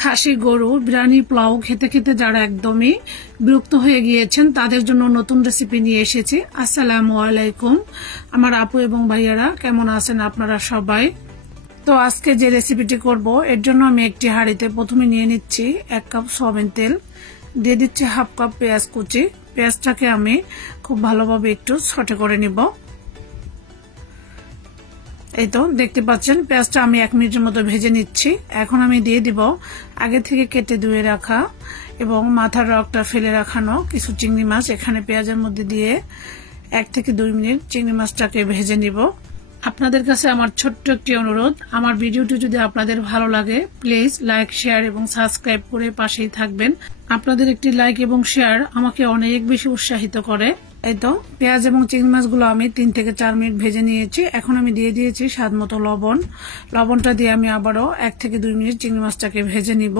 খাসি গরু বিরিয়ানি পোলাও খেতে খেতে যারা একদমই বিরক্ত হয়ে গিয়েছেন তাদের জন্য নতুন রেসিপি নিয়ে এসেছি। আসসালামু আলাইকুম আমার আপু এবং ভাইয়ারা, কেমন আছেন আপনারা সবাই? তো আজকে যে রেসিপিটি করব এর জন্য আমি একটি হাঁড়িতে প্রথমে নিয়ে নিচ্ছি 1 কাপ সয়াবিন তেল, দিয়ে দিচ্ছি হাফ কাপ পেঁয়াজ কুচি। পেঁয়াজটাকে আমি খুব ভালোভাবে একটু সটে করে নিব। এই তো দেখতে পাচ্ছেন পেঁয়াজটা আমি 1 মিনিটের মতো ভেজে নিচ্ছি। এখন আমি দিয়ে দিব আগে থেকে কেটে ধুয়ে রাখা এবং মাথার রগটা ফেলে রাখানো কিছু চিংড়ি মাছ। এখানে পেঁয়াজের মধ্যে দিয়ে 1 থেকে 2 মিনিট চিংড়ি মাছটাকে ভেজে নিব। আপনাদের কাছে আমার ছোট্ট একটি অনুরোধ, আমার ভিডিওটি যদি আপনাদের ভালো লাগে প্লিজ লাইক, শেয়ার এবং সাবস্ক্রাইব করে পাশেই থাকবেন। আপনাদের একটি লাইক এবং শেয়ার আমাকে অনেক বেশি উৎসাহিত করে। এই তো পেঁয়াজ এবং চিংড়ি মাছগুলো আমি 3 থেকে 4 মিনিট ভেজে নিয়েছি। এখন আমি দিয়ে দিয়েছি স্বাদ মতো লবণ। লবণটা দিয়ে আমি আবারও 1 থেকে 2 মিনিট চিংড়ি মাছটাকে ভেজে নিব।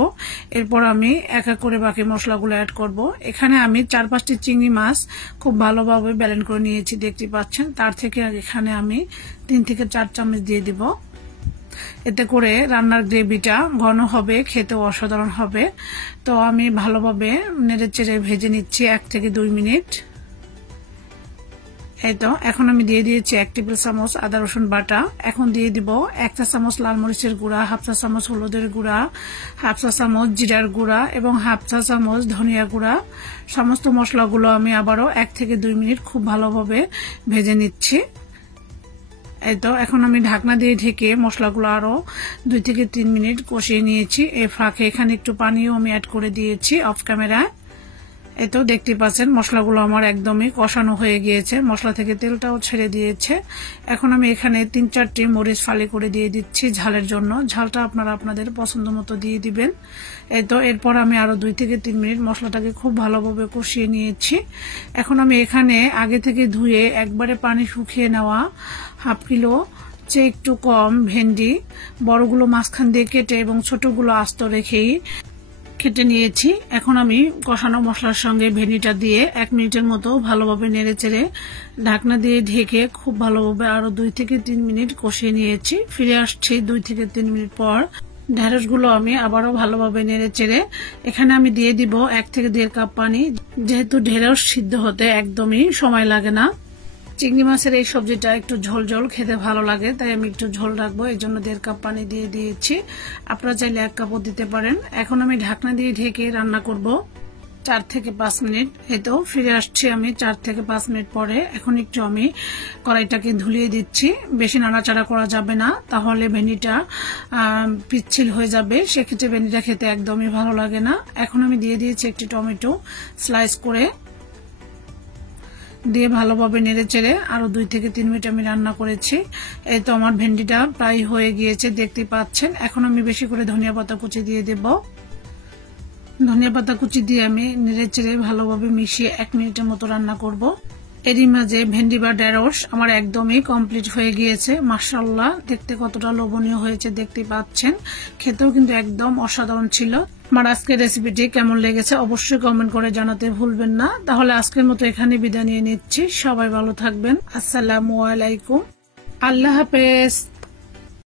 এরপর আমি এক এক করে বাকি মশলাগুলো অ্যাড করব। এখানে আমি 4-5টি চিংড়ি মাছ খুব ভালোভাবে ব্লেন্ড করে নিয়েছি, দেখতে পাচ্ছেন। তার থেকে এখানে আমি 3 থেকে 4 চামচ দিয়ে দিব। এতে করে রান্নার গ্রেভিটা ঘন হবে, খেতেও অসাধারণ হবে। তো আমি ভালোভাবে নেড়েচেড়ে ভেজে নিচ্ছি 1 থেকে 2 মিনিট। এই তো এখন আমি দিয়ে দিয়েছি 1 টেবিল চামচ আদা রসুন বাটা। এখন দিয়ে দিব 1 চা চামচ লাল মরিচের গুঁড়া, হাফ চা চামচ হলুদের গুঁড়া, হাফ চা চামচ জিরার গুঁড়া এবং হাফ চা চামচ ধনিয়া গুঁড়া। সমস্ত মশলাগুলো আমি আবারও 1 থেকে 2 মিনিট খুব ভালোভাবে ভেজে নিচ্ছি। এই তো এখন আমি ঢাকনা দিয়ে ঢেকে মশলাগুলো আরো 2 থেকে 3 মিনিট কষিয়ে নিয়েছি। এই ফাঁকে এখানে একটু পানিও আমি অ্যাড করে দিয়েছি অফ ক্যামেরায়। এই তো দেখতে পাচ্ছেন মশলাগুলো আমার একদমই কষানো হয়ে গিয়েছে, মশলা থেকে তেলটাও ছেড়ে দিয়েছে। এখন আমি এখানে 3-4টি মরিচ ফালি করে দিয়ে দিচ্ছি ঝালের জন্য। ঝালটা আপনারা আপনাদের পছন্দ মতো দিয়ে দিবেন। এই তো এরপর আমি আরো 2 থেকে 3 মিনিট মশলাটাকে খুব ভালোভাবে কষিয়ে নিয়েছি। এখন আমি এখানে আগে থেকে ধুয়ে একবারে পানি শুকিয়ে নেওয়া হাফ কিলো চেয়ে একটু কম ভেন্ডি, বড়গুলো মাঝখান দিয়ে কেটে এবং ছোটগুলো আস্ত রেখেই কেটে নিয়েছি। এখন আমি কষানো মশলার সঙ্গে ভেন্ডিটা দিয়ে 1 মিনিটের মতো ভালোভাবে নেড়েচেড়ে ঢাকনা দিয়ে ঢেকে খুব ভালোভাবে আরো 2 থেকে 3 মিনিট কষিয়ে নিয়েছি। ফিরে আসছি 2 থেকে 3 মিনিট পর। ঢেঁড়সগুলো আমি আবারও ভালোভাবে নেড়েচেড়ে এখানে আমি দিয়ে দিব 1 থেকে 1.5 কাপ পানি। যেহেতু ঢেঁড়স সিদ্ধ হতে একদমই সময় লাগে না, চিংড়ি মাছের এই সবজিটা একটু ঝোল ঝোল খেতে ভালো লাগে, তাই আমি একটু ঝোল রাখবো, এই জন্য 1.5 কাপ পানি দিয়ে দিয়েছি। আপনারা চাইলে 1 কাপও দিতে পারেন। এখন আমি ঢাকনা দিয়ে ঢেকে রান্না করব 4 থেকে 5 মিনিট। এই তো ফিরে আসছি আমি 4 থেকে 5 মিনিট পরে। এখন একটু আমি কড়াইটাকে ধুলিয়ে দিচ্ছি। বেশি নাড়াচাড়া করা যাবে না, তাহলে ভেন্ডিটা পিচ্ছিল হয়ে যাবে, সেক্ষেত্রে ভেন্ডিটা খেতে একদমই ভালো লাগে না। এখন আমি দিয়ে দিয়েছি একটি টমেটো স্লাইস করে, দিয়ে ভালোভাবে নেড়েচেড়ে আরো 2 থেকে 3 মিনিট আমি রান্না করেছি। এই তো আমার ভেন্ডিটা প্রায় হয়ে গিয়েছে, দেখতে পাচ্ছেন। এখন আমি বেশি করে ধনিয়া পাতা কুচি দিয়ে দেব। ধনিয়া পাতা কুচি দিয়ে আমি নেড়েচেড়ে ভালোভাবে মিশিয়ে 1 মিনিটের মতো রান্না করব। এরই মাঝে ভেন্ডি বা ঢেঁড়স আমার একদমই কমপ্লিট হয়ে গিয়েছে। মাশাআল্লাহ, দেখতে কতটা লোভনীয় হয়েছে দেখতে পাচ্ছেন, খেতেও কিন্তু একদম অসাধারণ ছিল। আমার আজকের রেসিপিটি কেমন লেগেছে অবশ্যই কমেন্ট করে জানাতে ভুলবেন না। তাহলে আজকের মতো এখানে বিদায় নিয়ে নিচ্ছি। সবাই ভালো থাকবেন। আসসালামু আলাইকুম, আল্লাহ হাফেজ।